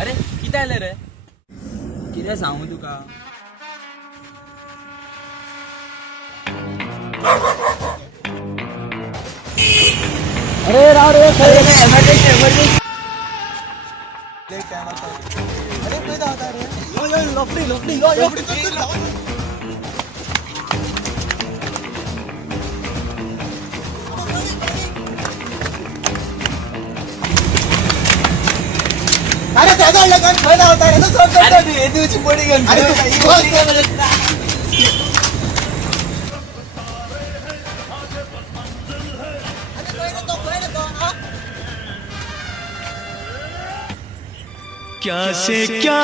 अरे किती आलं रे? किती सांगू तुका? अरे राव रे एमर्जन्सी अरे काय धावता रे? यो लफडी लफडी यो अरे दादा लगन खायला होता रे तो सोड अरे हे दिवशी पडी गन अरे क्या से क्या